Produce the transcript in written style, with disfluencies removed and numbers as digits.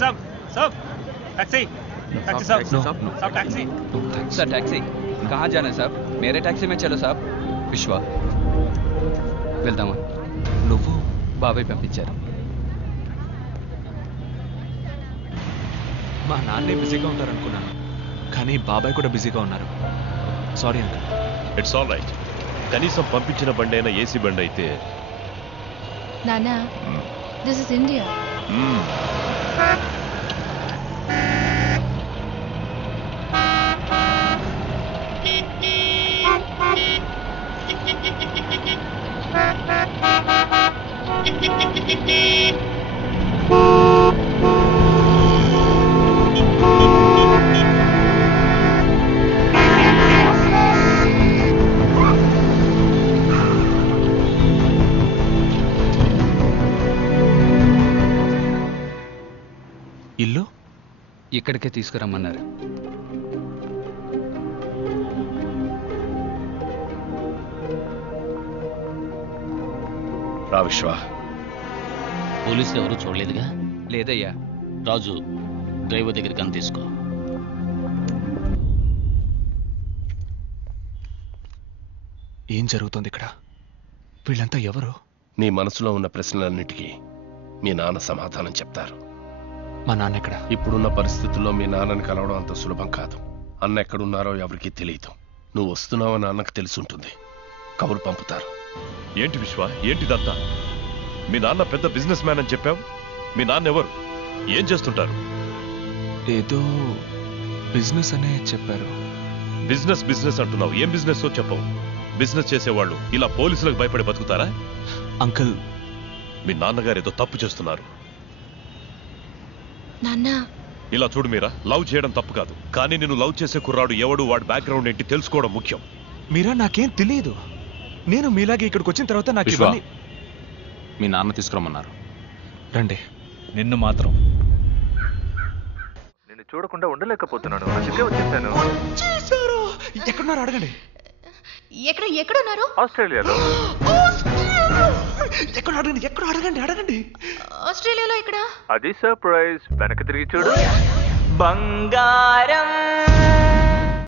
सब सब taxi taxi सब सब टैक्सी सर टैक्सी कहाँ जाना है साहब मेरे टैक्सी में चलो साहब విశ్వ వెళ్దామా నువ్వు బాబాయ్ పంపించారు మా నాన్నే బిజీగా ఉంటారు అనుకున్నాను కానీ బాబాయ్ కూడా బిజీగా ఉన్నారు sorry uncle it's all right కనీసం పంపించిన బండి అయినా ఏసీ బండి అయితే నానా దిస్ ఇస్ ఇండియా ఇల్లు ఇక్కడికే తీసుకురమ్మన్నారు రా విశ్వ పోలీసులు ఎవరు చూడలేదుగా లేదయ్యా రాజు డ్రైవర్ దగ్గర గన్ తీసుకో ఏం జరుగుతుంది ఇక్కడ వీళ్ళంతా ఎవరు నీ మనసులో ఉన్న ప్రశ్నలన్నిటికీ మీ నాన్న సమాధానం చెప్తారు మా నాన్న ఎక్కడ ఇప్పుడున్న పరిస్థితుల్లో మీ నాన్నని కలవడం అంత సులభం కాదు అన్న ఎక్కడున్నారో ఎవరికీ తెలియదు నువ్వు వస్తున్నావని అన్నకు తెలుసుంటుంది కబురు పంపుతారు ఏంటి విశ్వ ఏంటిదంతా మీ నాన్న పెద్ద బిజినెస్ మ్యాన్ అని చెప్పావు మీ నాన్న ఎవరు ఏం చేస్తుంటారు ఏదో బిజినెస్ అనే చెప్పారు బిజినెస్ బిజినెస్ అంటున్నావు ఏం బిజినెస్ చెప్పవు బిజినెస్ చేసేవాళ్ళు ఇలా పోలీసులకు భయపడి బతుకుతారా అంకుల్ మీ నాన్నగారు ఏదో తప్పు చేస్తున్నారు నాన్నా ఇలా చూడు మీరా లవ్ చేయడం తప్పు కాదు కానీ నేను లవ్ చేసే కుర్రాడు ఎవడు వాడి బ్యాక్గ్రౌండ్ ఏంటి తెలుసుకోవడం ముఖ్యం మీరా నాకేం తెలియదు నేను మీలాగే ఇక్కడికి వచ్చిన తర్వాత నాకు విశ్వ, మీ నాన్న తీసుకురమ్మన్నారు రండి నిన్ను మాత్రం నిన్ను చూడకుండా ఉండలేకపోతున్నాను అందుకే వచ్చేసాను ఎక్కడున్నారు అడగండి ఎక్కడున్నారు ఆస్ట్రేలియాలో ఎక్కడ అడగండి ఎక్కడ అడగండి అడగండి ఆస్ట్రేలియాలో ఇక్కడ అది సర్ప్రైజ్ వెనక తిరిగి చూడు బంగారం